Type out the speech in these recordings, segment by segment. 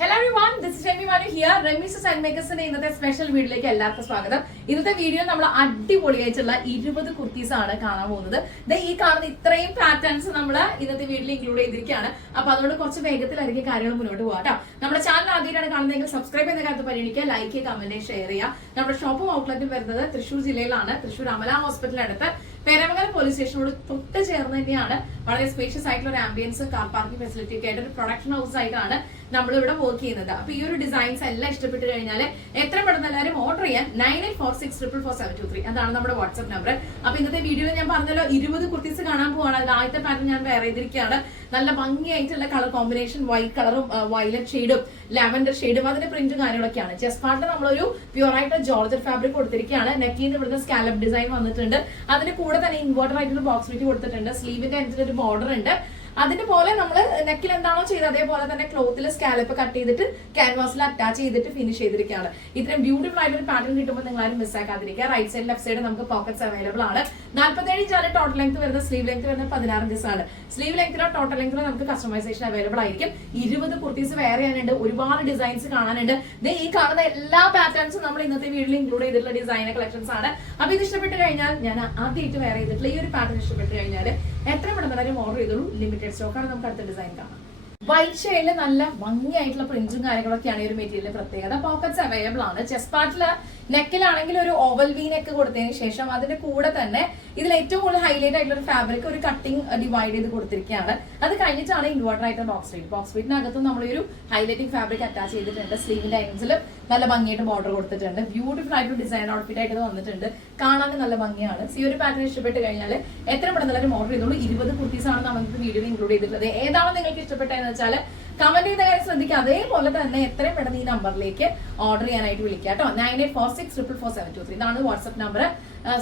Hello everyone, this is Remy Manu here. Remy's Design Makers-ന്റെ ഇന്നത്തെ special വീഡിയോയിലേക്ക് എല്ലാവർക്കും സ്വാഗതം. ഇന്നത്തെ വീഡിയോ നമ്മൾ അടിപൊളിയായിട്ടുള്ള 20 കുർത്തീസ് ആണ് കാണാൻ പോകുന്നത്. ഈ കാണുന്ന ഇത്രയും പാറ്റേൺസ് നമ്മൾ ഇന്നത്തെ വീഡിയോയിൽ ഇൻക്ലൂഡ് ചെയ്തിരിക്കുകയാണ്. അപ്പൊ അതുകൊണ്ട് കുറച്ച് വേഗത്തിലായിരിക്കും കാര്യങ്ങൾ മുന്നോട്ട് പോകാം കേട്ടോ. നമ്മുടെ ചാനൽ ആദ്യമായിട്ടാണ് കാണുന്നതെങ്കിൽ സബ്സ്ക്രൈബ് ചെയ്യുന്ന കാര്യത്തിൽ പരിഗണിക്കുക, ലൈക്ക് ചെയ്യുക, കമന്റ് ഷെയർ ചെയ്യുക. നമ്മുടെ ഷോപ്പും ഔട്ട്ലെറ്റും വരുന്നത് തൃശ്ശൂർ ജില്ലയിലാണ്. തൃശ്ശൂർ അമല ഹോസ്പിറ്റലിനടുത്ത് പേരമംഗലം പോലീസ് സ്റ്റേഷനോട് തൊട്ട് ചേർന്ന് തന്നെയാണ്. വളരെ സ്പേഷ്യസ് ആയിട്ടുള്ള ഒരു ആംബിയൻസ്, കാർ പാർക്കിംഗ് ഫെസിലിറ്റി ഒക്കെ ആയിട്ട് ഒരു പ്രൊഡക്ഷൻ ഹൗസ് ആയിട്ടാണ് നമ്മൾ ഇവിടെ വർക്ക് ചെയ്യുന്നത്. അപ്പൊ ഈ ഒരു ഡിസൈൻസ് എല്ലാം ഇഷ്ടപ്പെട്ട് കഴിഞ്ഞാൽ എത്ര പെട്ടെന്ന് എല്ലാവരും ഓർഡർ ചെയ്യാൻ 9846444723 അതാണ് നമ്മുടെ വാട്സ്ആപ്പ് നമ്പർ. അപ്പൊ ഇന്നത്തെ വീഡിയോയിൽ ഞാൻ പറഞ്ഞല്ലോ 20 കുർത്തീസ് കാണാൻ പോവാണ്. അതിൽ ആദ്യത്തെ പാറ്റേൺ ഞാൻ വേറെ ചെയ്തിരിക്കുകയാണ്. നല്ല ഭംഗിയായിട്ടുള്ള കളർ കോമ്പിനേഷൻ, വൈറ്റ് കളറും വയലറ്റ് ഷെയ്ഡും ലാവൻഡർ ഷെയ്ഡും അതിന്റെ പ്രിന്റും കാര്യങ്ങളൊക്കെയാണ്. ചെസ്റ്റ് പാർട്ടിൽ നമ്മളൊരു പ്യൂർ ആയിട്ട് ജോർജറ്റ് ഫാബ്രിക് കൊടുത്തിരിക്കുകയാണ്. നെക്കിന്ന് ഇവിടുന്ന് സ്കാലപ്പ് ഡിസൈൻ വന്നിട്ടുണ്ട്. അതിന് കൂടെ തന്നെ ഇൻവേർട്ടർ ആയിട്ടുള്ള ബോക്സ് ബീറ്റ് കൊടുത്തിട്ടുണ്ട്. സ്ലീവിന്റെ അഞ്ചിൽ ഒരു ബോർഡർ ഉണ്ട്. അതിന്റെ പോലെ നമ്മൾ നെക്കിൽ എന്താണോ ചെയ്ത് അതേപോലെ തന്നെ ക്ലോത്തിൽ സ്കാലപ്പ് കട്ട് ചെയ്തിട്ട് ക്യാൻവാസിൽ അറ്റാച്ച് ചെയ്തിട്ട് ഫിനിഷ് ചെയ്തിരിക്കുകയാണ്. ഇത്രയും ബ്യൂട്ടിഫുൾ ആയിട്ട് ഒരു പാറ്റേൺ കിട്ടുമ്പോൾ നിങ്ങൾ ആരും മിസ്സാക്കാതിരിക്കുക. റൈറ്റ് സൈഡ് ലെഫ്റ്റ് സൈഡ് നമുക്ക് പോക്കറ്റ്സ് അവൈലബിൾ ആണ്. 47 ഇഞ്ചാണ് ടോട്ടൽ ലെങ്ത് വരുന്നത്. സ്ലീവ് ലെങ്ത് വരുന്നത് 16 ഇഞ്ചസ് ആണ്. സ്ലീവ് ലെങ്ത്തിലോ ടോട്ടൽ ലെങ്ത്തിലോ നമുക്ക് കസ്റ്റമൈസേഷൻ അവൈലബിൾ ആയിരിക്കും. 20 കുർത്തീസ് വേറെ ചെയ്യാനുണ്ട്, ഒരുപാട് ഡിസൈൻസ് കാണാനുണ്ട്. ഈ കാണുന്ന എല്ലാ പാറ്റേൺസും നമ്മൾ ഇന്നത്തെ വീഡിയോയിൽ ഇൻക്ലൂഡ് ചെയ്തിട്ടുള്ള ഡിസൈനർ കളക്ഷൻസ് ആണ്. അപ്പൊ ഇത് ഇഷ്ടപ്പെട്ട് കഴിഞ്ഞാൽ, ഞാൻ ആദ്യമായിട്ട് വേറെ ചെയ്തിട്ടുള്ള ഈ ഒരു പാറ്റേൺ ഇഷ്ടപ്പെട്ട് കഴിഞ്ഞാൽ എത്ര പെട്ടെന്ന് ഓർഡർ ചെയ്തോളൂ. ലിമിറ്റഡ് സ്റ്റോക്കാണ്. നമുക്ക് അടുത്ത ഡിസൈൻ കാണാം. വൈറ്റ് ഷെയ്ഡില് നല്ല ഭംഗിയായിട്ടുള്ള പ്രിന്റും കാര്യങ്ങളൊക്കെയാണ് ഈ ഒരു മെറ്റീരിയലിന്റെ പ്രത്യേകത. പോക്കറ്റ്സ് അവൈലബിൾ ആണ്. ചെസ്റ്റ് പാർട്ടില് നെക്കിലാണെങ്കിൽ ഒരു ഓവൽ വി നെക്ക് കൊടുത്തതിന് ശേഷം അതിന്റെ കൂടെ തന്നെ ഇതിൽ ഏറ്റവും കൂടുതൽ ഹൈലൈറ്റ് ആയിട്ടുള്ള ഒരു ഫാബ്രിക്, ഒരു കട്ടിങ് ഡിവൈഡ് ചെയ്ത് കൊടുത്തിരിക്കുകയാണ്. അത് കഴിഞ്ഞിട്ടാണ് ഇൻവേർട്ടർ ആയിട്ട് ബോക്സ് ബീറ്റിനകത്തും നമ്മളൊരു ഹൈലൈറ്റിംഗ് ഫാബ്രിക് അറ്റാച്ച് ചെയ്തിട്ടുണ്ട്. സ്ലീവിന്റെ എൻസിൽ നല്ല ഭംഗിയായിട്ട് ബോർഡർ കൊടുത്തിട്ടുണ്ട്. ബ്യൂട്ടിഫുൾ ആയിട്ട് ഡിസൈൻ ഔട്ട്ഫിറ്റ് ആയിട്ട് വന്നിട്ടുണ്ട്. കാണാൻ നല്ല ഭംഗിയാണ്. ഈ ഒരു പാറ്റേൺ ഇഷ്ടപ്പെട്ട് കഴിഞ്ഞാൽ എത്ര പെട്ടെന്ന് ഓർഡർ ചെയ്തോളൂ. 20 കുർത്തീസ് ആണ് നമുക്ക് വീഡിയോയിൽ ഇൻക്ലൂഡ് ചെയ്തിട്ടുള്ളത്. ഏതാണ് നിങ്ങൾക്ക് ഇഷ്ടപ്പെട്ടതെന്ന് വെച്ചാൽ കമന്റ് ചെയ്ത കാര്യം ശ്രദ്ധിക്കുക. അതേപോലെ തന്നെ എത്രയും പെട്ടെന്ന് ഈ നമ്പറിലേക്ക് ഓർഡർ ചെയ്യാനായിട്ട് വിളിക്കുക കേട്ടോ. 9846444723 ഇതാണ് വാട്സ്ആപ്പ് നമ്പർ.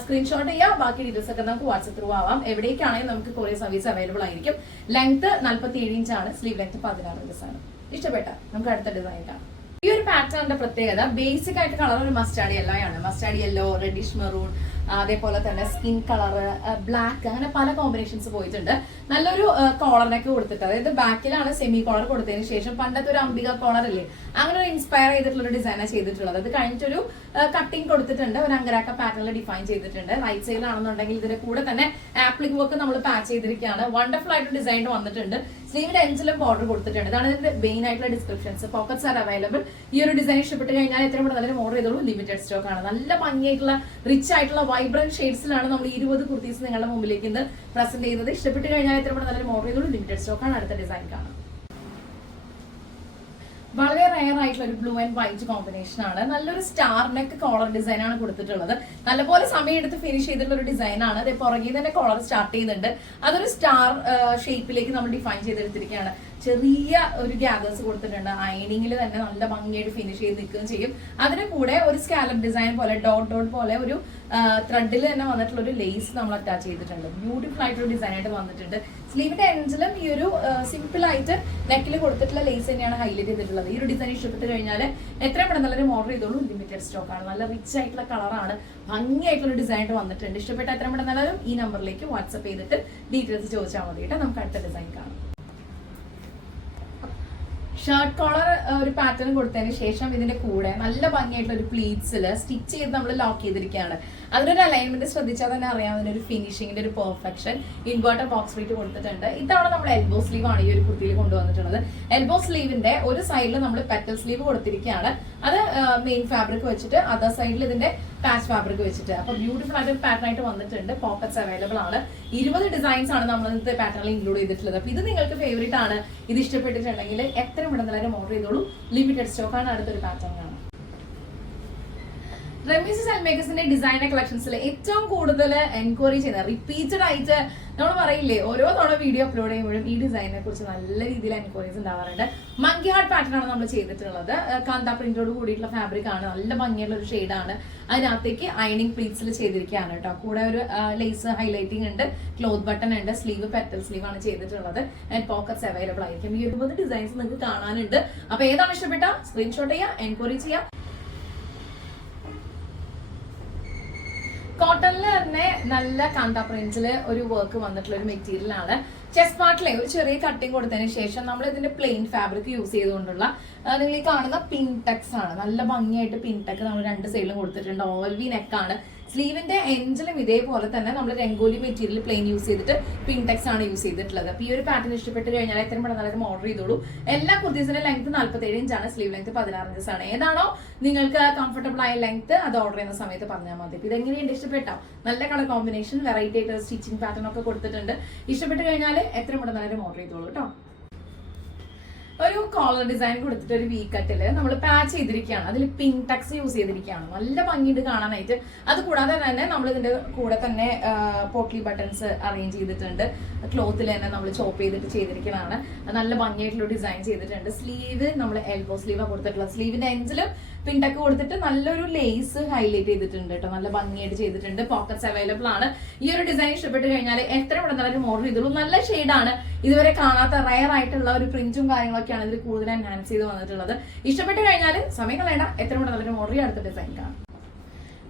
സ്ക്രീൻഷോട്ട് ചെയ്യുക. ബാക്കി ഡീറ്റെയിൽസ് ഒക്കെ നമുക്ക് വാട്സ്ആപ്പ് ത്രൂ ആവാം. എവിടേക്കാണെങ്കിൽ നമുക്ക് കൊറിയർ സർവീസ് അവൈലബിൾ ആയിരിക്കും. ലെങ്ത് 47 ഇഞ്ചാണ്. സ്ലീവ് ലെങ്ത് 16 ഇഞ്ചസ് ആണ്. ഇഷ്ടപ്പെട്ട നമുക്ക് അടുത്ത ഡിസൈൻ കാണാം. ഈ ഒരു പാറ്റേണിന്റെ പ്രത്യേകത ബേസിക് ആയിട്ട് കളർ ഒരു മസ്റ്റാർഡ് യെല്ലോ ആണ്. മസ്റ്റാർഡ് യെല്ലോ, റെഡിഷ് മെറൂൺ, അതേപോലെ തന്നെ സ്കിൻ കളർ, ബ്ലാക്ക്, അങ്ങനെ പല കോമ്പിനേഷൻസ് പോയിട്ടുണ്ട്. നല്ലൊരു കോളറിനൊക്കെ കൊടുത്തിട്ട്, അതായത് ബാക്കിലാണ് സെമി കോളർ കൊടുത്തതിന് ശേഷം പണ്ടത്തെ ഒരു അംബിക കോളർ അല്ലേ, അങ്ങനെ ഒരു ഇൻസ്പയർ ചെയ്തിട്ടുള്ള ഒരു ഡിസൈനാണ് ചെയ്തിട്ടുള്ളത്. അത് കഴിഞ്ഞിട്ടൊരു കട്ടിങ് കൊടുത്തിട്ടുണ്ട്. ഒരു അങ്കരാക്ക പാറ്റേണിൽ ഡിഫൈൻ ചെയ്തിട്ടുണ്ട്. റൈറ്റ് സൈഡിലാണെന്നുണ്ടെങ്കിൽ ഇതിന്റെ കൂടെ തന്നെ ആപ്ലിക് വർക്ക് നമ്മൾ പാച്ച് ചെയ്തിരിക്കുകയാണ്. വണ്ടർഫുൾ ആയിട്ട് ഡിസൈൻ വന്നിട്ടുണ്ട്. സ്ലീവിന്റെ എൻസിലും ബോർഡർ കൊടുത്തിട്ടുണ്ട്. ഇതാണ് ഇതിന്റെ മെയിൻ ആയിട്ടുള്ള ഡിസ്ക്രിപ്ഷൻസ്. Pockets are available. ഈ ഒരു ഡിസൈൻ ഇഷ്ടപ്പെട്ട് കഴിഞ്ഞാൽ എത്രയും പെട്ടെന്ന് ഓർഡർ ചെയ്തോളൂ. ലിമിറ്റഡ് സ്റ്റോക്ക് ആണ്. നല്ല ഭംഗിയായിട്ടുള്ള റിച്ച് ആയിട്ടുള്ള വൈബ്രന്റ് ഷെയ്ഡ്സിലാണ് നമ്മൾ 20 കുർത്തീസ് നിങ്ങളുടെ മുമ്പിലേക്ക് ഇന്ന് പ്രസന്റ് ചെയ്യുന്നത്. ഇഷ്ടപ്പെട്ട് കഴിഞ്ഞാൽ എത്ര പെട്ടെന്ന് ഓർഡർ ചെയ്തോളൂ. ലിമിറ്റഡ് സ്റ്റോക്ക് ആണ്. അടുത്ത ഡിസൈൻ കാണാം. വളരെ റയർ ആയിട്ടുള്ള ഒരു ബ്ലൂ ആൻഡ് വൈറ്റ് കോമ്പിനേഷൻ ആണ്. നല്ലൊരു സ്റ്റാർ നെക്ക് കോളർ ഡിസൈൻ ആണ് കൊടുത്തിട്ടുള്ളത്. നല്ലപോലെ സമയം എടുത്ത് ഫിനിഷ് ചെയ്തിട്ടുള്ള ഒരു ഡിസൈൻ ആണ്. അതേ പുറകെ തന്നെ കോളർ സ്റ്റാർട്ട് ചെയ്യുന്നുണ്ട്. അതൊരു സ്റ്റാർ ഷേപ്പിലേക്ക് നമ്മൾ ഡിഫൈൻ ചെയ്തെടുത്തിരിക്കുകയാണ്. ചെറിയ ഒരു ഗ്യാദേഴ്സ് കൊടുത്തിട്ടുണ്ട്. അയണിങ്ങിൽ തന്നെ നല്ല ഭംഗിയായിട്ട് ഫിനിഷ് ചെയ്ത് നിൽക്കുകയും ചെയ്യും. അതിന് കൂടെ ഒരു സ്കാലപ്പ് ഡിസൈൻ പോലെ ഡോട്ട് പോലെ ഒരു ത്രെഡിൽ തന്നെ വന്നിട്ടുള്ള ഒരു ലേസ് നമ്മൾ അറ്റാച്ച് ചെയ്തിട്ടുണ്ട്. ബ്യൂട്ടിഫുൾ ആയിട്ടൊരു ഡിസൈൻ ആയിട്ട് വന്നിട്ടുണ്ട്. സ്ലീവിന്റെ എൻഡിലും ഈ ഒരു സിമ്പിൾ ആയിട്ട് നെക്കിൽ കൊടുത്തിട്ടുള്ള ലേസ് തന്നെയാണ് ഹൈലൈറ്റ് ചെയ്തിട്ടുള്ളത്. ഈ ഒരു ഡിസൈൻ ഇഷ്ടപ്പെട്ട് കഴിഞ്ഞാൽ എത്രയും പെട്ടെന്ന് ഓർഡർ ചെയ്തോളൂ. ലിമിറ്റഡ് സ്റ്റോക്ക് ആണ്. നല്ല റിച്ച് ആയിട്ടുള്ള കളറാണ്. ഭംഗിയായിട്ടുള്ള ഡിസൈൻ ആയിട്ട് വന്നിട്ടുണ്ട്. ഇഷ്ടപ്പെട്ട എത്രയും പെട്ടെന്ന് ഈ നമ്പറിലേക്ക് വാട്സ്ആപ്പ് ചെയ്തിട്ട് ഡീറ്റെയിൽസ് ചോദിച്ചാൽ മതി കേട്ടോ. നമുക്ക് അടുത്ത ഡിസൈൻ കാണാം. ഷർട്ട് കോളർ ഒരു പാറ്റേൺ കൊടുത്തതിന് ശേഷം ഇതിന്റെ കൂടെ നല്ല ഭംഗിയായിട്ടുള്ള ഒരു പ്ലീറ്റ്സിൽ സ്റ്റിച്ച് ചെയ്ത് നമ്മൾ ലോക്ക് ചെയ്തിരിക്കുകയാണ്. അതിനൊരു അലൈൻമെന്റ് ശ്രദ്ധിച്ചാൽ തന്നെ അറിയാം അതിനൊരു ഫിനിഷിങ്ങിന്റെ ഒരു പെർഫെക്ഷൻ. ഇൻവേർട്ടർ ബോക്സ് ബീറ്റ് കൊടുത്തിട്ടുണ്ട്. ഇതാണ് നമ്മൾ എൽബോ സ്ലീവ് ആണ് ഈ ഒരു കുർത്തിയിൽ കൊണ്ടുവന്നിട്ടുള്ളത്. എൽബോ സ്ലീവിന്റെ ഒരു സൈഡിൽ നമ്മൾ പെറ്റൽ സ്ലീവ് കൊടുത്തിരിക്കുകയാണ്. അത് മെയിൻ ഫാബ്രിക് വെച്ചിട്ട്, അതർ സൈഡിൽ ഇതിന്റെ പാച്ച് ഫാബ്രിക് വെച്ചിട്ട്. അപ്പൊ ബ്യൂട്ടിഫുൾ ആയിട്ട് ഒരു പാറ്റേൺ ആയിട്ട് വന്നിട്ടുണ്ട്. പോക്കറ്റ്സ് അവൈലബിൾ ആണ്. 20 ഡിസൈൻസ് ആണ് നമ്മൾ ഇന്നത്തെ പാറ്റേണിൽ ഇൻക്ലൂഡ് ചെയ്തിട്ടുള്ളത്. അപ്പൊ ഇത് നിങ്ങൾക്ക് ഫേവറേറ്റ് ആണ്. ഇത് ഇഷ്ടപ്പെട്ടിട്ടുണ്ടെങ്കിൽ എത്ര പെട്ടെന്ന് ഓർഡർ ചെയ്തോളൂ. ലിമിറ്റഡ് സ്റ്റോക്ക് ആണ്. അടുത്തൊരു പാറ്റേൺ ആണ്. റെമീസ് ഡിസൈൻ മേക്കേഴ്സിന്റെ ഡിസൈനർ കളക്ഷൻസിൽ ഏറ്റവും കൂടുതൽ എൻക്വയറി ചെയ്യുന്ന, റിപ്പീറ്റഡ് ആയിട്ട് നമ്മൾ പറയില്ലേ, ഓരോ തവണ വീഡിയോ അപ്ലോഡ് ചെയ്യുമ്പോഴും ഈ ഡിസൈനെ കുറിച്ച് നല്ല രീതിയിൽ എൻക്വയറീസ് ഉണ്ടാവാറുണ്ട്. മങ്കി ഹാർട്ട് പാറ്റേൺ ആണ് നമ്മൾ ചെയ്തിട്ടുള്ളത്. കാന്ത പ്രിന്റോട് കൂടിയിട്ടുള്ള ഫാബ്രിക് ആണ്. നല്ല ഭംഗിയുള്ള ഒരു ഷെയ്ഡാണ്. അതിനകത്തേക്ക് അയണിങ് പ്ലീറ്റ്സിൽ ചെയ്തിരിക്കുകയാണ് കേട്ടോ. കൂടെ ഒരു ലേസ് ഹൈലൈറ്റിംഗ് ഉണ്ട്, ക്ലോത്ത് ബട്ടൺ ഉണ്ട്, സ്ലീവ് പെറ്റൽ സ്ലീവ് ആണ് ചെയ്തിട്ടുള്ളത്. ആൻഡ് പോക്കറ്റ്സ് അവൈലബിൾ ആയിരിക്കും. ഈ 20 ഡിസൈൻസ് നിങ്ങൾക്ക് കാണാനുണ്ട്. അപ്പൊ ഏതാണ് ഇഷ്ടപ്പെട്ട സ്ക്രീൻഷോട്ട് ചെയ്യുക, എൻക്വയറി ചെയ്യാം. കോട്ടണിൽ തന്നെ നല്ല കാന്ത പ്രിന്റില് ഒരു വർക്ക് വന്നിട്ടുള്ള ഒരു മെറ്റീരിയൽ ആണ്. ചെസ്റ്റ് പാർട്ടിലെ ഒരു ചെറിയ കട്ടിങ് കൊടുത്തതിന് ശേഷം നമ്മൾ ഇതിന്റെ പ്ലെയിൻ ഫാബ്രിക് യൂസ് ചെയ്തുകൊണ്ടുള്ള നിങ്ങൾ ഈ കാണുന്ന പിൻടെക്സ് ആണ്. നല്ല ഭംഗിയായിട്ട് പിൻടെക്ക് നമ്മൾ രണ്ട് സൈഡിലും കൊടുത്തിട്ടുണ്ട്. ഓവൽവി നെക്കാണ്. സ്ലീവിന്റെ എൻഡിലും ഇതേപോലെ തന്നെ നമ്മൾ രംഗോലി മെറ്റീരിയൽ പ്ലെയിൻ യൂസ് ചെയ്തിട്ട് പിൻടെക്സ് ആണ് യൂസ് ചെയ്തിട്ടുള്ളത്. അപ്പൊ ഈ ഒരു പാറ്റേൺ ഇഷ്ടപ്പെട്ട് കഴിഞ്ഞാൽ എത്രയും പെട്ടെന്ന് ഓർഡർ ചെയ്തോളൂ. എല്ലാ കുർത്തീസിന്റെ ലെങ്ത് 47 ഇഞ്ചാണ്, സ്ലീവ് ലെങ്ത് 16 ഇഞ്ചാണ്. ഏതാണോ നിങ്ങൾക്ക് കംഫർട്ടബിൾ ആയ ലെങ്ത് അത് ഓർഡർ ചെയ്യുന്ന സമയത്ത് പറഞ്ഞാൽ മതി. ഇത് എങ്ങനെയുണ്ട്, ഇഷ്ടപ്പെട്ടോ? നല്ല കളർ കോമ്പിനേഷൻ, വെറൈറ്റി ആയിട്ട് സ്റ്റിച്ചിങ് പാറ്റേൺ ഒക്കെ കൊടുത്തിട്ടുണ്ട്. ഇഷ്ടപ്പെട്ട് കഴിഞ്ഞാൽ എത്രയും പെട്ടെന്ന് ഓർഡർ ചെയ്തോളൂ കേട്ടോ. ഒരു കോളർ ഡിസൈൻ കൊടുത്തിട്ട് ഒരു വി കട്ടില് നമ്മൾ പാച്ച് ചെയ്തിരിക്കുകയാണ്. അതിൽ പിങ്ക് ടെക്സ് യൂസ് ചെയ്തിരിക്കുകയാണ്. നല്ല ഭംഗിയുണ്ട് കാണാനായിട്ട്. അത് കൂടാതെ തന്നെ നമ്മൾ ഇതിന്റെ കൂടെ തന്നെ പോട്ട്ലി ബട്ടൺസ് അറേഞ്ച് ചെയ്തിട്ടുണ്ട്. ക്ലോത്തിൽ തന്നെ നമ്മൾ ചോപ്പ് ചെയ്തിട്ട് ചെയ്തിരിക്കുന്നതാണ്. നല്ല ഭംഗിയായിട്ടുള്ള ഡിസൈൻ ചെയ്തിട്ടുണ്ട്. സ്ലീവ് നമ്മൾ എൽബോ സ്ലീവാണ് കൊടുത്തിട്ടുള്ളത്. സ്ലീവിന്റെ എൻഡിലും പിൻടക്ക് കൊടുത്തിട്ട് നല്ലൊരു ലേസ് ഹൈലൈറ്റ് ചെയ്തിട്ടുണ്ട് കേട്ടോ. നല്ല ഭംഗിയായിട്ട് ചെയ്തിട്ടുണ്ട്. പോക്കറ്റ്സ് അവൈലബിൾ ആണ്. ഈ ഒരു ഡിസൈൻ ഇഷ്ടപ്പെട്ട് കഴിഞ്ഞാൽ എത്ര പെട്ടെന്ന് ഓർഡർ ചെയ്തോളൂ. നല്ല ഷെയ്ഡാണ്. ഇതുവരെ കാണാത്ത റയർ ആയിട്ടുള്ള ഒരു പ്രിന്റും കാര്യങ്ങളൊക്കെയാണ് ഇതിൽ കൂടുതൽ എൻഹാൻസ് ചെയ്ത് വന്നിട്ടുള്ളത്. ഇഷ്ടപ്പെട്ട് കഴിഞ്ഞാൽ സമയം കളയണ്ട, എത്ര പെട്ടെന്ന് ഓർഡർ ചെയ്യാൻ അടുത്ത ഡിസൈൻ കാണാം.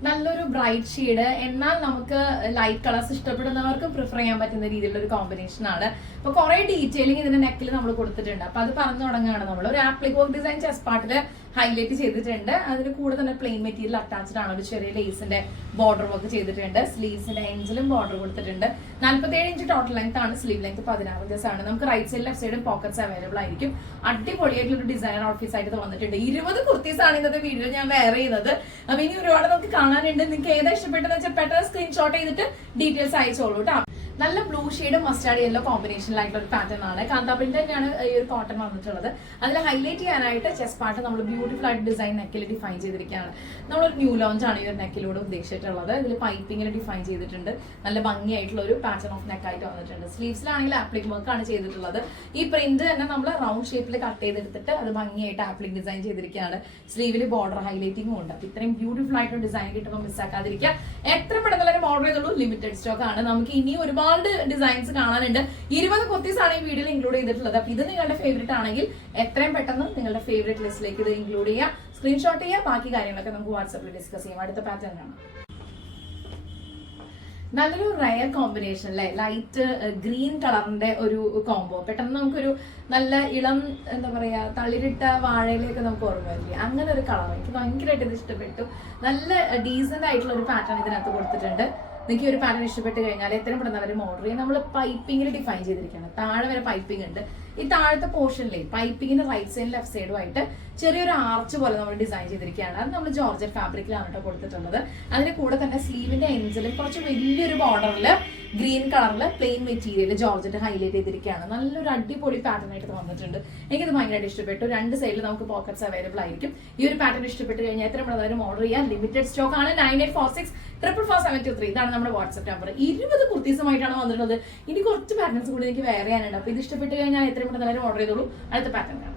നല്ലൊരു ബ്രൈറ്റ് ഷെയ്ഡ്, എന്നാൽ നമുക്ക് ലൈറ്റ് കളേഴ്സ് ഇഷ്ടപ്പെടുന്നവർക്ക് പ്രിഫർ ചെയ്യാൻ പറ്റുന്ന രീതിയിലുള്ള ഒരു കോമ്പിനേഷൻ ആണ്. അപ്പൊ കുറെ ഡീറ്റെയിലിംഗ് ഇതിന്റെ നെക്കിൽ നമ്മൾ കൊടുത്തിട്ടുണ്ട്. അപ്പൊ അത് പറഞ്ഞു തുടങ്ങുകയാണ് നമ്മൾ. ഒരു ആപ്ലിക് വർക്ക് ഡിസൈൻ ചെസ്റ്റ് പാർട്ടില് ഹൈലൈറ്റ് ചെയ്തിട്ടുണ്ട്. അതിന് കൂടെ തന്നെ പ്ലെയിൻ മെറ്റീരിയൽ അറ്റാച്ച്ഡ് ആണ്. ഒരു ചെറിയ ലേസിന്റെ ബോർഡർ വർക്ക് ചെയ്തിട്ടുണ്ട്. സ്ലീവ്സിന്റെ എൻഡിലും ബോർഡർ കൊടുത്തിട്ടുണ്ട്. 47 ഇഞ്ച് ടോട്ടൽ ലെങ്ത് ആണ്. സ്ലീവ് ലെങ്ത് 16 ഇഞ്ചസ് ആണ്. നമുക്ക് റൈറ്റ് സൈഡ് ലെഫ്റ്റ് സൈഡും പോക്കറ്റ്സ് അവൈലബിൾ ആയിരിക്കും. അടിപൊളിയായിട്ടുള്ള ഒരു ഡിസൈനർ ഔട്ട്ഫിറ്റ്സ് ആയിട്ട് വന്നിട്ടുണ്ട്. 20 കുർത്തീസ് ആണ് ഇന്നത്തെ വീഡിയോയിൽ ഞാൻ വെയർ ചെയ്യുന്നത്. അപ്പൊ ഇനി ഒരുപാട് നമുക്ക് കാണാനുണ്ട്. നിങ്ങൾക്ക് ഏതാ ഇഷ്ടപ്പെട്ടെന്ന് വെച്ചാൽ പെട്ടെന്ന് സ്ക്രീൻഷോട്ട് ചെയ്തിട്ട് ഡീറ്റെയിൽസ് അയച്ചോളൂ കേട്ടോ. നല്ല ബ്ലൂ ഷെയ്ഡ് മസ്റ്റാർഡ് യെല്ലോ കോമ്പിനേഷനിലായിട്ടുള്ള ഒരു പാറ്റേൺ ആണ്. കാന്ത പ്രിന്റ് തന്നെയാണ് ഈ ഒരു കോട്ടൺ വന്നിട്ടുള്ളത്. അതിൽ ഹൈലൈറ്റ് ചെയ്യാനായിട്ട് ചെസ്റ്റ് പാർട്ട് നമ്മൾ ബ്യൂട്ടിഫുൾ ആയിട്ട് ഡിസൈൻ നെക്കിൽ ഡിഫൈൻ ചെയ്തിരിക്കുകയാണ്. നമ്മളൊരു ന്യൂ ലോഞ്ച് ആണ് ഈ ഒരു നെക്കിലൂടെ ഉദ്ദേശിച്ചിട്ടുള്ളത്. ഇതിൽ പൈപ്പിങ്ങിൽ ഡിഫൈൻ ചെയ്തിട്ടുണ്ട്. നല്ല ഭംഗിയായിട്ടുള്ള ഒരു പാറ്റേൺ ഓഫ് നെക്കായിട്ട് വന്നിട്ടുണ്ട്. സ്ലീവ്സിലാണെങ്കിൽ ആപ്ലിക് വർക്ക് ആണ് ചെയ്തിട്ടുള്ളത്. ഈ പ്രിന്റ് തന്നെ നമ്മൾ റൗണ്ട് ഷേപ്പിൽ കട്ട് ചെയ്തെടുത്തിട്ട് അത് ഭംഗിയായിട്ട് ആപ്ലിക് ഡിസൈൻ ചെയ്തിരിക്കുകയാണ്. സ്ലീവിൽ ബോർഡർ ഹൈലൈറ്റിംഗും ഉണ്ട്. അപ്പൊ ഇത്രയും ബ്യൂട്ടിഫുൾ ആയിട്ടുള്ള ഡിസൈൻ കിട്ടുമ്പോൾ മിസ്സാക്കാതിരിക്കുക. എത്ര പെട്ടെന്ന് ഓർഡർ ചെയ്തുള്ളൂ. ലിമിറ്റഡ് സ്റ്റോക്ക് ആണ്. നമുക്ക് ഇനി ഒരുപാട് ഡിസൈൻസ് കാണാനുണ്ട്. 20 കുർത്തീസ് ആണ് ഈ വീഡിയോയിൽ ഇൻക്ലൂഡ് ചെയ്തിട്ടുള്ളത്. അപ്പൊ ഇത് നിങ്ങളുടെ ഫേവറേറ്റ് ആണെങ്കിൽ എത്രയും പെട്ടെന്ന് നിങ്ങളുടെ ഫേവറേറ്റ് ലിസ്റ്റിലേക്ക് ഇത് ഇൻക്ലൂഡ് ചെയ്യുക, സ്ക്രീൻഷോട്ട് ചെയ്യുക. ബാക്കി കാര്യങ്ങളൊക്കെ നമുക്ക് വാട്സാപ്പിൽ ഡിസ്കസ് ചെയ്യാം. അടുത്ത പാറ്റേൺ കാണാം. നല്ലൊരു റയർ കോമ്പിനേഷൻ അല്ലെ, ലൈറ്റ് ഗ്രീൻ കളറിന്റെ ഒരു കോംബോ. പെട്ടെന്ന് നമുക്കൊരു നല്ല ഇളം എന്താ പറയാ തളിരിട്ട വാഴയിലേക്ക് നമുക്ക് ഓർമ്മ വരില്ലേ, അങ്ങനെ ഒരു കളർ. എനിക്ക് ഭയങ്കരമായിട്ട് ഇത് ഇഷ്ടപ്പെട്ടു. നല്ല ഡീസന്റ് ആയിട്ടുള്ള ഒരു പാറ്റേൺ ഇതിനകത്ത് കൊടുത്തിട്ടുണ്ട്. നിങ്ങൾക്ക് ഈ ഒരു പാറ്റേൺ ഇഷ്ടപ്പെട്ട് കഴിഞ്ഞാൽ എത്രയും പെട്ടെന്ന് ഓർഡർ ചെയ്യും. നമ്മൾ പൈപ്പിങ്ങിൽ ഡിഫൈൻ ചെയ്തിരിക്കുകയാണ്. താഴെ വരെ പൈപ്പിംഗ് ഉണ്ട്. ഈ താഴത്തെ പോർഷനിലെ പൈപ്പിങ്ങിന്റെ റൈറ്റ് സൈഡും ലെഫ്റ്റ് സൈഡും ആയിട്ട് ചെറിയൊരു ആർച്ച് പോലെ നമ്മൾ ഡിസൈൻ ചെയ്തിരിക്കുകയാണ്. അത് നമ്മൾ ജോർജറ്റ് ഫാബ്രിക്കിലാണ് കേട്ടോ കൊടുത്തിട്ടുള്ളത്. അതിന്റെ കൂടെ തന്നെ സ്ലീവിന്റെ എൻഡിലും കുറച്ച് വലിയൊരു ബോർഡറിൽ ഗ്രീൻ കളറിൽ പ്ലെയിൻ മെറ്റീരിയൽ ജോർജറ്റ് ഹൈലൈറ്റ് ചെയ്തിരിക്കുകയാണ്. നല്ലൊരു അടിപൊളി പാറ്റേൺ ആയിട്ട് വന്നിട്ടുണ്ട്. എനിക്കത് ഭയങ്കരമായിട്ട് ഇഷ്ടപ്പെട്ടു. രണ്ട് സൈഡിൽ നമുക്ക് പോക്കറ്റ്സ് അവൈലബിൾ ആയിരിക്കും. ഈ ഒരു പാറ്റേൺ ഇഷ്ടപ്പെട്ട് കഴിഞ്ഞാൽ എത്ര പെട്ടെന്ന് ഓർഡർ ചെയ്യാൻ. ലിമിറ്റഡ് സ്റ്റോക്ക് ആണ്. 9846444723 ഇതാണ് നമ്മുടെ വാട്സ്ആപ്പ് നമ്പർ. 20 കുർത്തീസുമായിട്ടാണ് വന്നിട്ടുള്ളത്. ഇനി കുറച്ച് പാറ്റേൺസ് കൂടി എനിക്ക് വെയർ ചെയ്യാനുണ്ട്. അപ്പൊ ഇത് ഇഷ്ടപ്പെട്ട് കഴിഞ്ഞാൽ എത്ര പെട്ടെന്ന് ഓർഡർ ചെയ്തോളൂ. അടുത്ത പാറ്റേൺ കാണാം.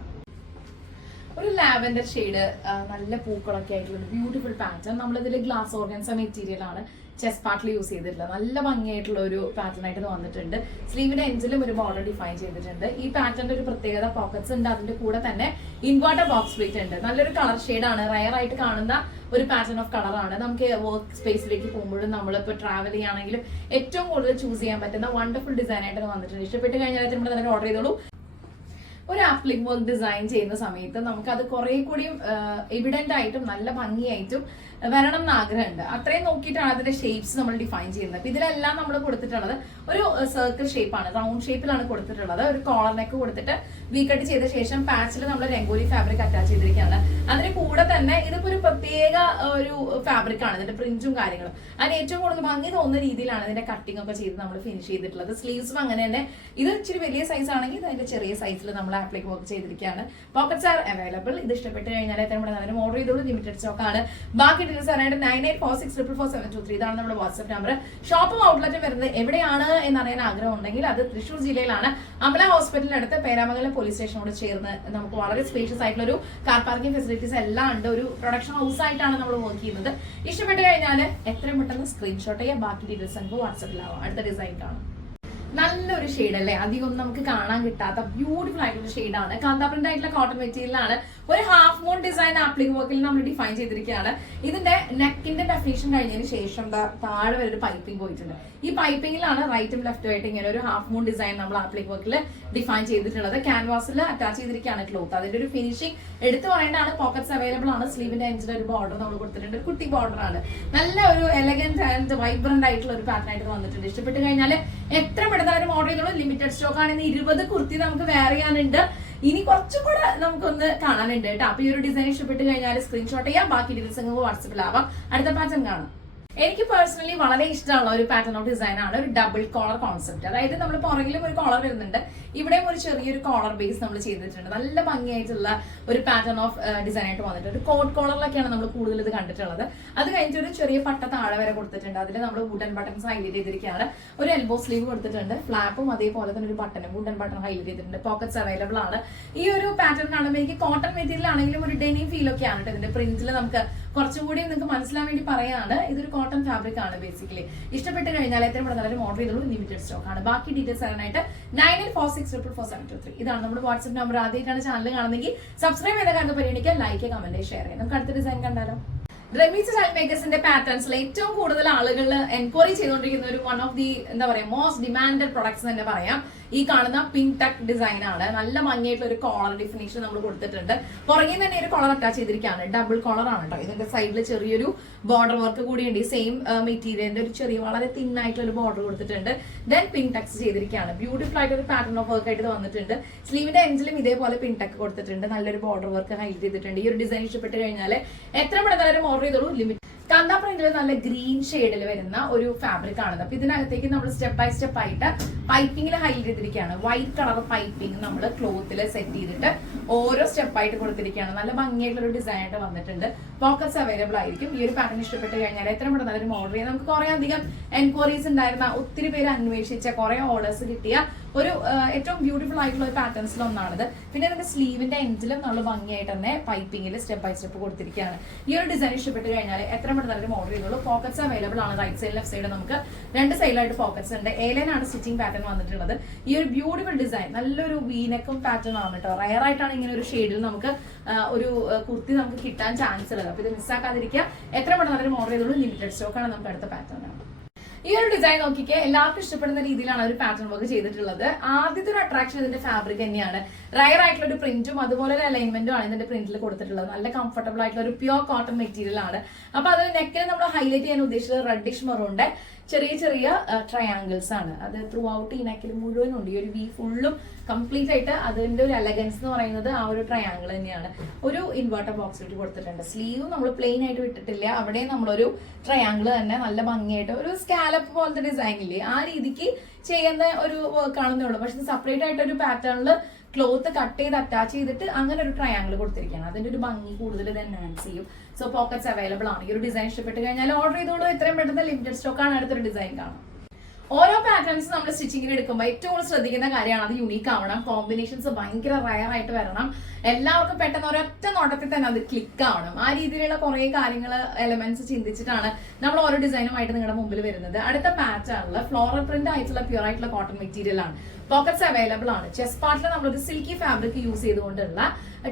ഒരു ലാവൻഡർ ഷെയ്ഡ്, നല്ല പൂക്കളൊക്കെ ആയിട്ടുള്ള ബ്യൂട്ടിഫുൾ പാറ്റേൺ. നമ്മളിതിൽ ഗ്ലാസ് ഓർഗൻസ മെറ്റീരിയൽ ആണ് ചെസ്റ്റ് പാർട്ടിൽ യൂസ് ചെയ്തിട്ടുള്ളത്. നല്ല ഭംഗിയായിട്ടുള്ള ഒരു പാറ്റേൺ ആയിട്ട് വന്നിട്ടുണ്ട്. സ്ലീവിന്റെ എൻഡിലും ഒരു ബോർഡർ ഡിഫൈൻ ചെയ്തിട്ടുണ്ട്. ഈ പാറ്റേണിന്റെ ഒരു പ്രത്യേകത പോക്കറ്റ്സ് ഉണ്ട്. അതിന്റെ കൂടെ തന്നെ ഇൻവേർട്ടർ ബോക്സ് പ്ലേറ്റ് ഉണ്ട്. നല്ലൊരു കളർ ഷെയ്ഡാണ്. റയർ ആയിട്ട് കാണുന്ന ഒരു പാറ്റേൺ ഓഫ് കളറാണ്. നമുക്ക് വർക്ക് സ്പേസിലേക്ക് പോകുമ്പോഴും നമ്മളിപ്പോൾ ട്രാവൽ ചെയ്യുകയാണെങ്കിലും ഏറ്റവും കൂടുതൽ ചൂസ് ചെയ്യാൻ പറ്റുന്ന വണ്ടർഫുൾ ഡിസൈൻ ആയിട്ട് വന്നിട്ടുണ്ട്. ഇഷ്ടപ്പെട്ട് കഴിഞ്ഞാൽ നമ്മൾ തന്നെ ഓർഡർ ചെയ്തോളൂ. ഒരു ആപ്ലിക് വർക്ക് ഡിസൈൻ ചെയ്യുന്ന സമയത്ത് നമുക്കത് കുറെ കൂടി എവിഡന്റ് ആയിട്ടും നല്ല ഭംഗിയായിട്ടും വരണം എന്ന് ആഗ്രഹമുണ്ട്. അത്രയും നോക്കിയിട്ടാണ് അതിന്റെ ഷേപ്സ് നമ്മൾ ഡിഫൈൻ ചെയ്യുന്നത്. അപ്പൊ ഇതിലെല്ലാം നമ്മൾ കൊടുത്തിട്ടുള്ളത് ഒരു സർക്കിൾ ഷേപ്പാണ്, റൗണ്ട് ഷേപ്പിലാണ് കൊടുത്തിട്ടുള്ളത്. ഒരു കോളർ നെക്ക് കൊടുത്തിട്ട് വി കട്ട് ചെയ്ത ശേഷം പാച്ചിൽ നമ്മൾ രംഗോലി ഫാബ്രിക് അറ്റാച്ച് ചെയ്തിരിക്കുകയാണ്. അതിന് കൂടെ തന്നെ ഇതിപ്പോ ഒരു പ്രത്യേക ഒരു ഫാബ്രിക് ആണ്. ഇതിന്റെ പ്രിന്റും കാര്യങ്ങളും അതിന് ഏറ്റവും കൂടുതൽ ഭംഗി തോന്നുന്ന രീതിയിലാണ് ഇതിന്റെ കട്ടിംഗ് ഒക്കെ ചെയ്ത് നമ്മൾ ഫിനിഷ് ചെയ്തിട്ടുള്ളത്. സ്ലീവ്സും അങ്ങനെ തന്നെ. ഇത് ഇച്ചിരി വലിയ സൈസ് ആണെങ്കിൽ അതിന്റെ ചെറിയ സൈസിൽ നമ്മൾ ആപ്ലിക് വർക്ക് ചെയ്തിരിക്കുകയാണ്. Pockets are available. ഇത് ഇഷ്ടപ്പെട്ട് കഴിഞ്ഞാൽ എത്ര ഓർഡർ ചെയ്തോളൂ. ലിമിറ്റഡ് സ്റ്റോക്ക് ആണ്. ബാക്കി ഡീറ്റെയിൽസ് അറിയാണ്ട് 9846444723 ഇതാണ് നമ്മുടെ വാട്സ്ആപ്പ് നമ്പർ. ഷോപ്പും ഔട്ട്ലെറ്റും വരുന്നത് എവിടെയാണ് എന്നറിയാൻ ആഗ്രഹം ഉണ്ടെങ്കിൽ അത് തൃശ്ശൂർ ജില്ലയിലാണ്. അമല ഹോസ്പിറ്റലിന് അടുത്ത് പേരാമംഗലം പോലീസ് സ്റ്റേഷനോട് ചേർന്ന് നമുക്ക് വളരെ സ്പേഷ്യസ് ആയിട്ടുള്ള ഒരു കാർ പാർക്കിംഗ് ഫെസിലിറ്റീസ് എല്ലാം ഉണ്ട്. ഒരു പ്രൊഡക്ഷൻ ഹൗസ് ആയിട്ടാണ് നമ്മൾ വർക്ക് ചെയ്യുന്നത്. ഇഷ്ടപ്പെട്ട് കഴിഞ്ഞാൽ എത്രയും പെട്ടെന്ന് സ്ക്രീൻഷോട്ട് ചെയ്യുക. ബാക്കി ഡീറ്റെയിൽസ് നമുക്ക് വാട്സ്ആപ്പിലാവാം. അടുത്ത ഡിസൈൻ കാണാം. നല്ലൊരു ഷെയ്ഡ് അല്ലേ, അധികം ഒന്നും നമുക്ക് കാണാൻ കിട്ടാത്ത ബ്യൂട്ടിഫുൾ ആയിട്ടുള്ള ഷെയ്ഡാണ്. കാന്താ പ്രിന്റ് ആയിട്ടുള്ള കോട്ടൺ മെറ്റീരിയലാണ്. ഒരു ഹാഫ് മൂൺ ഡിസൈൻ ആപ്ലിക് വർക്കിൽ നമ്മൾ ഡിഫൈൻ ചെയ്തിരിക്കുകയാണ്. ഇതിന്റെ നെക്കിന്റെ ഡെഫിനേഷൻ കഴിഞ്ഞതിന് ശേഷം താഴെ വരെ ഒരു പൈപ്പിംഗ് പോയിട്ടുണ്ട്. ഈ പൈപ്പിംഗിലാണ് റൈറ്റും ലെഫ്റ്റും ആയിട്ട് ഇങ്ങനെ ഒരു ഹാഫ് മൂൺ ഡിസൈൻ നമ്മൾ ആപ്ലിക് വർക്കിൽ ഡിഫൈൻ ചെയ്തിട്ടുള്ളത്. ക്യാൻവാസിൽ അറ്റാച്ച് ചെയ്തിരിക്കുകയാണ് ക്ലോത്ത്. അതിന്റെ ഒരു ഫിനിഷിംഗ് എടുത്തു പറയേണ്ടതാണ്. പോക്കറ്റ്സ് അവൈലബിൾ ആണ്. സ്ലീവിന്റെ എൻഡിൽ ഒരു ബോർഡർ നമ്മൾ കൊടുത്തിട്ടുണ്ട്. ഒരു കുട്ടി ബോർഡർ ആണ്. നല്ല ഒരു എലഗന്റ് ആൻഡ് വൈബ്രന്റ് ആയിട്ടുള്ള ഒരു പാറ്റേൺ ആയിട്ട് വന്നിട്ടുണ്ട്. ഇഷ്ടപ്പെട്ട് കഴിഞ്ഞാൽ എത്ര പെട്ടെന്ന് ഓർഡർ ചെയ്തോളൂ. ലിമിറ്റഡ് സ്റ്റോക്ക് ആണ്. 20 കുർത്തി നമുക്ക് വെയർ ചെയ്യാനുണ്ട്. ഇനി കുറച്ചും കൂടെ നമുക്കൊന്ന് കാണാനുണ്ട് കേട്ടോ. അപ്പൊ ഈ ഒരു ഡിസൈൻ ഇഷ്ടപ്പെട്ട് കഴിഞ്ഞാൽ സ്ക്രീൻഷോട്ട് ചെയ്യാം. ബാക്കി ഡീറ്റെയിൽസ് നിങ്ങൾക്ക് വാട്സപ്പിലാവാം. അടുത്ത പാറ്റേൺ കാണാം. എനിക്ക് പേഴ്സണലി വളരെ ഇഷ്ടമുള്ള ഒരു പാറ്റേൺ ഓഫ് ഡിസൈൻ ആണ് ഒരു ഡബിൾ കോളർ കോൺസെപ്റ്റ്. അതായത് നമ്മൾ പുറകിലും ഒരു കോളർ വരുന്നുണ്ട്, ഇവിടെയും ഒരു ചെറിയൊരു കോളർ ബേസ് നമ്മൾ ചെയ്തിട്ടുണ്ട്. നല്ല ഭംഗിയായിട്ടുള്ള ഒരു പാറ്റേൺ ഓഫ് ഡിസൈൻ ആയിട്ട് വന്നിട്ടുണ്ട്. ഒരു കോട്ട് കോളറിലൊക്കെയാണ് നമ്മൾ കൂടുതൽ ഇത് കണ്ടിട്ടുള്ളത്. അത് കഴിഞ്ഞിട്ട് ഒരു ചെറിയ പട്ട താഴെ വരെ കൊടുത്തിട്ടുണ്ട്. അതിൽ നമ്മൾ വുഡൻ ബട്ടൺസ് ഹൈലൈറ്റ് ചെയ്തിരിക്കുകയാണ്. ഒരു എൽബോ സ്ലീവ് കൊടുത്തിട്ടുണ്ട്. ഫ്ലാപ്പും അതേപോലെ തന്നെ ഒരു ബട്ടണും വുഡൻ ബട്ടൺ ഹൈലൈറ്റ് ചെയ്തിട്ടുണ്ട്. പോക്കറ്റ്സ് അവൈലബിൾ ആണ്. ഈ ഒരു പാറ്റേൺ കാണുമ്പോൾ എനിക്ക് കോട്ടൺ മെറ്റീരിയൽ ആണെങ്കിലും ഒരു ഡെനിം ഫീൽ ഒക്കെയാണ് കേട്ടോ. ഇതിന്റെ പ്രിന്റിൽ നമുക്ക് കുറച്ചും കൂടി നിങ്ങൾക്ക് മനസ്സിലാൻ വേണ്ടി പറയാണ്. ഇതൊരു കോട്ടൺ ഫാബ്രിക് ആണ് ബേസിക്കലി. ഇഷ്ടപ്പെട്ട് കഴിഞ്ഞാൽ എത്രയും പെട്ടെന്ന് ഓർഡർ ചെയ്തോളൂ. ലിമിറ്റഡ് സ്റ്റോക്ക് ആണ്. ബാക്കി ഡീറ്റെയിൽസ് അറിയാനായിട്ട് 9846444723 ഇതാണ് നമ്മുടെ വാട്സ്ആപ്പ് നമ്പർ. ആദ്യമായിട്ടാണ് ചാനൽ കാണുന്നെങ്കിൽ സബ്സ്ക്രൈബ് ചെയ്ത കാരണം പരിഗണിക്കുക, ലൈക്ക്, കമന്റ്, ഷെയർ ചെയ്യാം. നമുക്ക് അടുത്ത ഡിസൈൻ കണ്ടാലോ. റമീസ് സ്റ്റൈൽ മേക്കേഴ്സിന്റെ പാറ്റേൺസിൽ ഏറ്റവും കൂടുതൽ ആളുകൾ എൻക്വയറി ചെയ്തുകൊണ്ടിരിക്കുന്ന ഒരു വൺ ഓഫ് ദി എന്താ പറയാ മോസ്റ്റ് ഡിമാൻഡഡ് പ്രൊഡക്ട്സ് തന്നെ പറയാം. ഈ കാണുന്ന പിങ്ക് ടക്ക് ഡിസൈൻ ആണ്. നല്ല ഭംഗിയായിട്ടുള്ള ഒരു കോളർ ഡിഫിനിഷൻ നമ്മൾ കൊടുത്തിട്ടുണ്ട്. പുറകെ തന്നെ ഒരു കോളർ അറ്റാച്ച് ചെയ്തിരിക്കുകയാണ്. ഡബിൾ കോളർ ആണ് കേട്ടോ. ഇതിന്റെ സൈഡിൽ ചെറിയൊരു ബോർഡർ വർക്ക് കൂടിയുണ്ട്. ഈ സെയിം മെറ്റീരിയലിന്റെ ഒരു ചെറിയ വളരെ തിൻ ആയിട്ടുള്ള ഒരു ബോർഡർ കൊടുത്തിട്ടുണ്ട്. ദെൻ പിങ്ക് ടക്സ് ചെയ്തിരിക്കുകയാണ്. ബ്യൂട്ടിഫുൾ ആയിട്ട് ഒരു പാറ്റേൺ ഓഫ് വർക്ക് ആയിട്ട് വന്നിട്ടുണ്ട്. സ്ലീവിന്റെ എൻഡിലും ഇതേപോലെ പിങ്ക് ടക്ക് കൊടുത്തിട്ടുണ്ട്. നല്ലൊരു ബോർഡർ വർക്ക് ഹൈലൈറ്റ് ചെയ്തിട്ടുണ്ട്. ഈ ഒരു ഡിസൈൻ ഇഷ്ടപ്പെട്ട് കഴിഞ്ഞാൽ എത്ര പെട്ടെന്ന് ഓർഡർ ചെയ്തോളൂ. ലിമിറ്റ് കാന്താ പ്രിന്റിൽ നല്ല ഗ്രീൻ ഷെയ്ഡിൽ വരുന്ന ഒരു ഫാബ്രിക് ആണ്. അപ്പൊ ഇതിനകത്തേക്ക് നമ്മൾ സ്റ്റെപ്പ് ബൈ സ്റ്റെപ്പ് ആയിട്ട് പൈപ്പിംഗിൽ ഹൈലൈറ്റ് ചെയ്തിരിക്കുകയാണ്. വൈറ്റ് കളർ പൈപ്പിംഗ് നമ്മൾ ക്ലോത്തിൽ സെറ്റ് ചെയ്തിട്ട് ഓരോ സ്റ്റെപ്പ് ആയിട്ട് കൊടുത്തിരിക്കുകയാണ്. നല്ല ഭംഗിയായിട്ടുള്ള ഒരു ഡിസൈൻ ആയിട്ട് വന്നിട്ടുണ്ട്. പോക്കറ്റ്സ് അവൈലബിൾ ആയിരിക്കും. ഈ ഒരു പാറ്റേൺ ഇഷ്ടപ്പെട്ട് കഴിഞ്ഞാൽ എത്ര പെട്ടെന്ന് നല്ലൊരു ഓർഡർ ചെയ്യാം. നമുക്ക് കുറെ അധികം എൻക്വയറീസ് ഉണ്ടായിരുന്ന, ഒത്തിരി പേര് അന്വേഷിച്ച, കുറെ ഓർഡേഴ്സ് കിട്ടിയ ഒരു ഏറ്റവും ബ്യൂട്ടിഫുൾ ആയിട്ടുള്ള ഒരു പാറ്റേൺസിൽ ഒന്നാണിത്. പിന്നെ അതിന്റെ സ്ലീവിന്റെ എൻഡിലും നമ്മൾ ഭംഗിയായിട്ട് തന്നെ പൈപ്പിംഗിൽ സ്റ്റെപ്പ് ബൈ സ്റ്റെപ്പ് കൊടുത്തിരിക്കുകയാണ്. ഈ ഒരു ഡിസൈൻ ഇഷ്ടപ്പെട്ട് കഴിഞ്ഞാൽ എത്ര പെട്ടെന്ന് ഓർഡർ ചെയ്തോളൂ. പോക്കറ്റ്സ് അവൈലബിൾ ആണ്. റൈറ്റ് സൈഡ് ലെഫ്റ്റ് സൈഡ് നമുക്ക് രണ്ട് സൈഡിലായിട്ട് പോക്കറ്റ്സ് ഉണ്ട്. ഏലൈനാണ് സ്റ്റിച്ചിങ് പാറ്റേൺ വന്നിട്ടുള്ളത്. ഈ ഒരു ബ്യൂട്ടിഫുൾ ഡിസൈൻ നല്ലൊരു വീനക്കും പാറ്റേൺ ആണ് കേട്ടോ. റയർ ആയിട്ടാണ് ഇങ്ങനെ ഒരു ഷെയ്ഡിൽ നമുക്ക് ഒരു കുർത്തി നമുക്ക് കിട്ടാൻ ചാൻസ് ഉള്ളത്. അപ്പൊ ഇത് മിസ്സാക്കാതിരിക്കുക. എത്ര പെട്ടെന്ന് ഓർഡർ ചെയ്തോളൂ. ലിമിറ്റഡ് സ്റ്റോക്ക് ആണ്. നമുക്ക് അടുത്ത പാറ്റേൺ ആണ്. ഈ ഒരു ഡിസൈൻ നോക്കിക്കേ, എല്ലാവർക്കും ഇഷ്ടപ്പെടുന്ന രീതിയിലാണ് ഒരു പാറ്റേൺ വർക്ക് ചെയ്തിട്ടുള്ളത്. ആദ്യത്തെ ഒരു അട്രാക്ഷൻ ഇതിന്റെ ഫാബ്രിക് തന്നെയാണ്. റയർ ആയിട്ടുള്ള ഒരു പ്രിന്റും അതുപോലെ ഒരു അലൈൻമെന്റും ആണ് ഇതിന്റെ പ്രിന്റിൽ കൊടുത്തിട്ടുള്ളത്. നല്ല കംഫർട്ടബിൾ ആയിട്ടുള്ള ഒരു പ്യൂർ കോട്ടൺ മെറ്റീരിയൽ ആണ്. അപ്പൊ അതിന് നെക്കിൽ നമ്മൾ ഹൈലൈറ്റ് ചെയ്യാൻ ഉദ്ദേശിച്ചത് റെഡിഷ് മെറൂണിന്റെ ചെറിയ ചെറിയ ട്രയാങ്കിൾസ് ആണ്. അത് ത്രൂ ഔട്ട് ഈ നെക്കിൽ മുഴുവനും ഉണ്ട്. ഈ ഒരു വി ഫുള്ളും കംപ്ലീറ്റ് ആയിട്ട് അതിന്റെ ഒരു എലഗൻസ് എന്ന് പറയുന്നത് ആ ഒരു ട്രയാങ്കിൾ തന്നെയാണ്. ഒരു ഇൻവേർട്ടർ ബോക്സ് ഇട്ട് കൊടുത്തിട്ടുണ്ട്. സ്ലീവ് നമ്മൾ പ്ലെയിൻ ആയിട്ട് വിട്ടിട്ടില്ല. അവിടെ നമ്മളൊരു ട്രയാങ്കിൾ തന്നെ നല്ല ഭംഗിയായിട്ട് ഒരു സ്കാലപ്പ് പോലത്തെ ഡിസൈൻ ഇല്ലേ, ആ രീതിക്ക് ചെയ്യുന്ന ഒരു വർക്ക് ആണെന്നേ ഉള്ളൂ. പക്ഷെ സെപ്പറേറ്റ് ആയിട്ട് ഒരു പാറ്റേണിൽ ക്ലോത്ത് കട്ട് ചെയ്ത് അറ്റാച്ച് ചെയ്തിട്ട് അങ്ങനെ ഒരു ട്രയാങ്കിൾ കൊടുത്തിരിക്കുകയാണ്. അതിന്റെ ഒരു ഭംഗി കൂടുതൽ ഇത് എൻഹാൻസ് ചെയ്യും. സോ പോക്കറ്റ്സ് അവൈലബിൾ ആണ്. ഈ ഒരു ഡിസൈൻ ഇഷ്ടപ്പെട്ട് കഴിഞ്ഞാൽ ഓർഡർ ചെയ്തോളൂ. എത്രയും പെട്ടെന്ന് ലിമിറ്റഡ് സ്റ്റോക്ക് ആണ്. അടുത്തൊരു ഡിസൈൻ കാണാം. ഓരോ പാറ്റേൺസ് നമ്മൾ സ്റ്റിച്ചിങ്ങിന് എടുക്കുമ്പോൾ ഏറ്റവും കൂടുതൽ ശ്രദ്ധിക്കുന്ന കാര്യമാണ് അത് യുണീക്ക് ആവണം. കോമ്പിനേഷൻസ് ഭയങ്കര റയർ ആയിട്ട് വരണം. എല്ലാവർക്കും പെട്ടെന്ന് ഒരൊറ്റ നോട്ടത്തിൽ തന്നെ അത് ക്ലിക്ക് ആവണം. ആ രീതിയിലുള്ള കുറെ കാര്യങ്ങൾ എലമെന്റ്സ് ചിന്തിച്ചിട്ടാണ് നമ്മൾ ഓരോ ഡിസൈനുമായിട്ട് നിങ്ങളുടെ മുമ്പിൽ വരുന്നത്. അടുത്ത പാറ്റേണിൽ ഫ്ലോറൽ പ്രിന്റ് ആയിട്ടുള്ള പ്യൂർ ആയിട്ടുള്ള കോട്ടൺ മെറ്റീരിയൽ ആണ്. പോക്കറ്റ്സ് അവൈലബിൾ ആണ്. ചെസ്റ്റ് പാർട്ടിൽ നമ്മളൊരു സിൽക്കി ഫാബ്രിക് യൂസ് ചെയ്തുകൊണ്ടുള്ള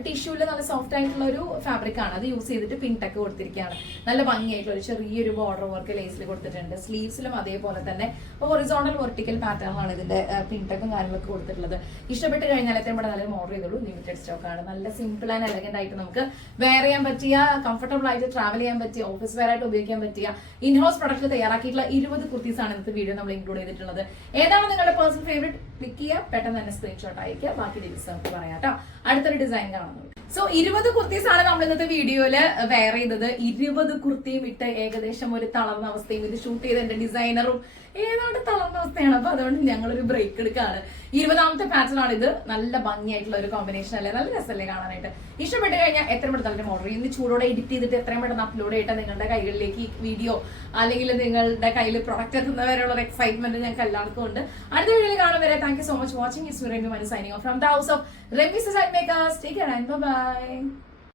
ടിഷ്യൂല് നല്ല സോഫ്റ്റ് ആയിട്ടുള്ള ഒരു ഫാബ്രിക് ആണ്. അത് യൂസ് ചെയ്തിട്ട് പിങ്ക് ടക്ക് കൊടുത്തിരിക്കുകയാണ്. നല്ല ഭംഗിയായിട്ടുള്ള ഒരു ചെറിയൊരു ബോർഡർ വർക്ക് ലേസിൽ കൊടുത്തിട്ടുണ്ട്. സ്ലീവ്സിലും അതേപോലെ തന്നെ ഹൊറിസോണ്ടൽ വെർട്ടിക്കൽ പാറ്റേണാണ് ഇതിന്റെ പിങ്ക് ടക്കും കാര്യങ്ങളൊക്കെ കൊടുത്തിട്ടുള്ളത്. ഇഷ്ടപ്പെട്ട് കഴിഞ്ഞാൽ എത്രയും പെട്ടെന്ന് നല്ല ഓർഡർ ചെയ്തോളൂ. ലിമിറ്റഡ് സ്റ്റോക്ക് ആണ്. നല്ല സിമ്പിൾ ആൻഡ് എലഗന്റ് ആയിട്ട് നമുക്ക് വെയർ ചെയ്യാൻ പറ്റിയ, കംഫർട്ടബിൾ ആയിട്ട് ട്രാവൽ ചെയ്യാൻ പറ്റിയ, ഓഫീസ് വെയർ ആയിട്ട് ഉപയോഗിക്കാൻ പറ്റിയ ഇൻഹൗസ് പ്രൊഡക്റ്റ് തയ്യാറാക്കിയിട്ടുള്ള 20 കുർത്തീസ് ആണ് ഇന്നത്തെ വീഡിയോ നമ്മൾ ഇൻക്ലൂഡ് ചെയ്തിട്ടുള്ളത്. ഏതാണ് നിങ്ങളുടെ പേഴ്സണൽ ഫേവറേറ്റ്? ക്ലിക്ക് ചെയ്യുക, പെട്ടെന്ന് തന്നെ സ്ക്രീൻഷോട്ട് അയക്കുക. ബാക്കി ഡീറ്റെയിൽസ് നമുക്ക് പറയാം കേട്ടോ. അടുത്തൊരു ഡിസൈൻ കാണുന്നത്. സോ 20 കുർത്തീസ് ആണ് നമ്മൾ ഇന്നത്തെ വീഡിയോയില് വെയർ ചെയ്തത്. 20 കുർത്തിയും ഇട്ട് ഏകദേശം ഒരു തളർന്ന അവസ്ഥയും ഇത് ഷൂട്ട് ചെയ്ത എന്റെ ഡിസൈനറും ഏതാണ്ട് തളർന്ന അവസ്ഥയാണ്. അപ്പൊ അതുകൊണ്ട് ഞങ്ങളൊരു ബ്രേക്ക് എടുക്കുകയാണ്. 20ാമത്തെ പാറ്റേൺ ആണ് ഇത്. നല്ല ഭംഗിയായിട്ടുള്ള ഒരു കോമ്പിനേഷൻ അല്ലേ, നല്ല രസമല്ലേ കാണാനായിട്ട്. ഇഷ്ടപ്പെട്ട് കഴിഞ്ഞാൽ എത്രയും പെട്ടെന്ന് ഓർഡർ ചെയ്യും. ഇന്ന് ചൂടോടെ എഡിറ്റ് ചെയ്തിട്ട് എത്രയും പെട്ടെന്ന് അപ്ലോഡ് ചെയ്തിട്ട് നിങ്ങളുടെ കൈകളിലേക്ക് ഈ വീഡിയോ അല്ലെങ്കിൽ നിങ്ങളുടെ കയ്യിൽ പ്രൊഡക്റ്റ് എത്തുന്നവരെയുള്ള ഒരു എക്സൈറ്റ്മെന്റ് ഞങ്ങൾക്ക് എല്ലാവർക്കും ഉണ്ട്. അടുത്ത വീഡിയോയിൽ കാണും വരെ thank you so much watching. It's me Remi Manu signing off from the house of Remi's style makers. Take care and by.